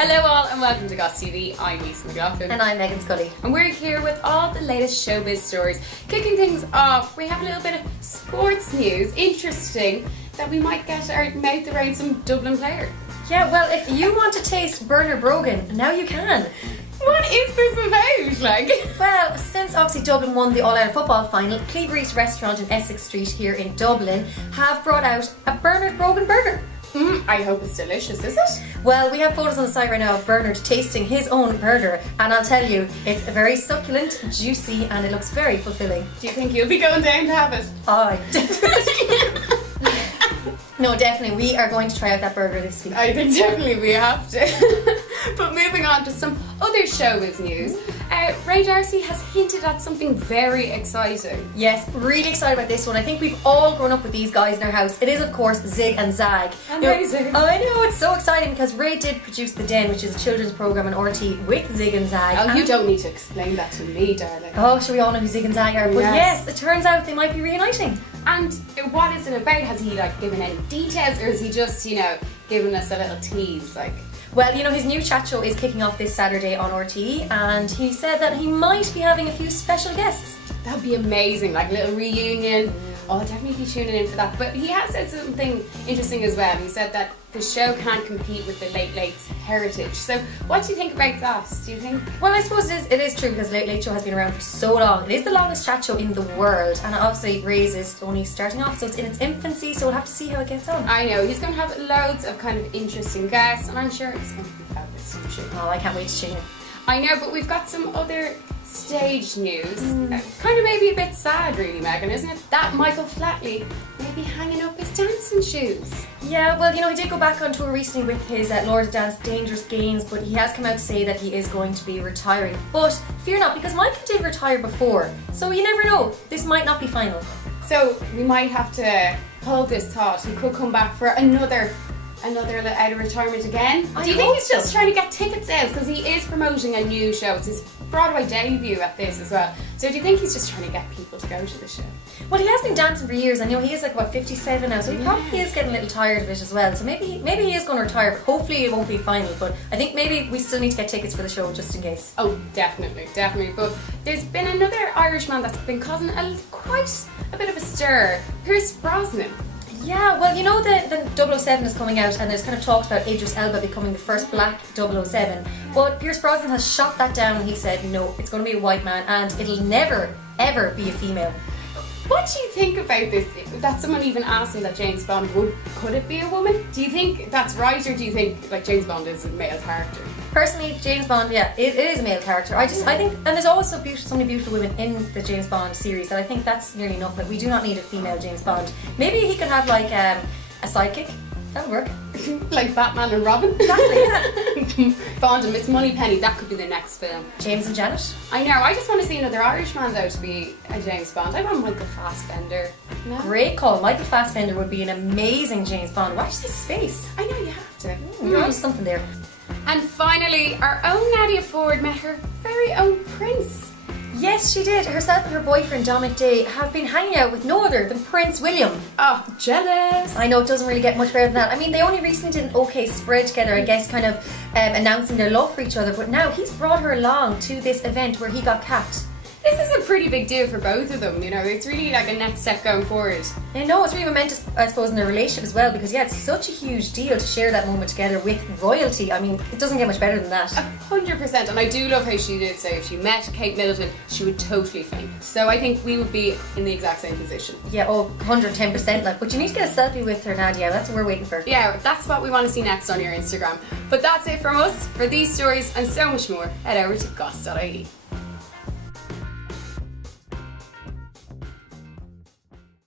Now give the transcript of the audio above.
Hello all and welcome to Goss TV. I'm Lisa McLaughlin. And I'm Megan Scully. And we're here with all the latest showbiz stories. Kicking things off, we have a little bit of sports news. Interesting that we might get our mouth around some Dublin player. Yeah, well, if you want to taste Bernard Brogan, now you can. What is this about? Well, since obviously Dublin won the All-Ireland football final, Cleavery's restaurant in Essex Street here in Dublin have brought out a Bernard Brogan burger. I hope it's delicious, is it? Well, we have photos on the site right now of Bernard tasting his own burger, and I'll tell you, it's very succulent, juicy, and it looks very fulfilling. Do you think you'll be going down to have it? Oh, definitely. No, definitely. We are going to try out that burger this week. I think definitely we have to. But moving on to some other showbiz news, Ray D'Arcy has hinted at something very exciting. Yes, really excited about this one. I think we've all grown up with these guys in our house. It is, of course, Zig and Zag. Amazing. I know, it's so exciting because Ray did produce The Den, which is a children's programme on RT with Zig and Zag. Oh, you don't need to explain that to me, darling. Oh, sure, we all know who Zig and Zag are. But yes, it turns out they might be reuniting. And what is it about? Has he given any details, or is he just, giving us a little tease? Well, his new chat show is kicking off this Saturday on RT, and he said that he might be having a few special guests. That'd be amazing, a little reunion. I'll definitely be tuning in for that. But he has said something interesting as well. He said that the show can't compete with the Late Late's heritage. So what do you think about that? Do you think? Well, I suppose it is true because Late Late Show has been around for so long. It is the longest chat show in the world, and obviously Ray's is only starting off, so it's in its infancy, so we'll have to see how it gets on. I know, he's going to have loads of kind of interesting guests, and I'm sure it's going to be fabulous. Oh, I can't wait to tune in. I know, but we've got some other stage news. Kind of maybe a bit sad, really, Megan, isn't it? That Michael Flatley may be hanging up his dancing shoes. Yeah, well, he did go back on tour recently with his Lord of Dance Dangerous Games, but he has come out to say that he is going to be retiring. But fear not, because Michael did retire before, so you never know. This might not be final. So we might have to hold this thought. He could come back for another out of retirement again. Do you think he's just trying to get ticket sales? Because he is promoting a new show. It's his Broadway debut at this as well. So do you think he's just trying to get people to go to the show? Well, he has been dancing for years, and he is 57 now, so he probably is getting a little tired of it as well. So maybe he is going to retire, but hopefully it won't be final. But I think maybe we still need to get tickets for the show just in case. Oh, definitely. But there's been another Irishman that's been causing quite a bit of a stir. Pierce Brosnan. Yeah, well, the 007 is coming out, and there's kind of talks about Idris Elba becoming the first black 007. But Pierce Brosnan has shot that down, and he said, no, it's going to be a white man, and it'll never, ever be a female. What do you think about this? That someone even asked him that James Bond could it be a woman? Do you think that's right, or do you think James Bond is a male character? Personally, James Bond, yeah, it is a male character. I think, and there's always so many beautiful women in the James Bond series that I think that's nearly enough. We do not need a female James Bond. Maybe he could have a sidekick. That would work. Like Batman and Robin? Exactly, yeah. Bond and Miss Moneypenny, that could be the next film. James and Janet. I know, I just want to see another Irishman though to be a James Bond. I want Michael Fassbender. No? Great call. Michael Fassbender would be an amazing James Bond. Watch this space. I know, you have to. You're onto something there. And finally, our own Nadia Ford met her very own prince. Yes, she did. Herself and her boyfriend Dominic Day have been hanging out with no other than Prince William. Oh, jealous. I know, it doesn't really get much better than that. I mean, they only recently did an OK spread together, I guess, kind of announcing their love for each other, but now he's brought her along to this event where he got capped. This is a pretty big deal for both of them, it's really a next step going forward. I know, it's really momentous, I suppose, in their relationship as well, because it's such a huge deal to share that moment together with royalty. I mean, it doesn't get much better than that. 100%, and I do love how she did say if she met Kate Middleton, she would totally faint. So I think we would be in the exact same position. Yeah, 110%, but you need to get a selfie with her, Nadia. That's what we're waiting for. Yeah, that's what we want to see next on your Instagram. But that's it from us. For these stories and so much more, head over to goss.ie.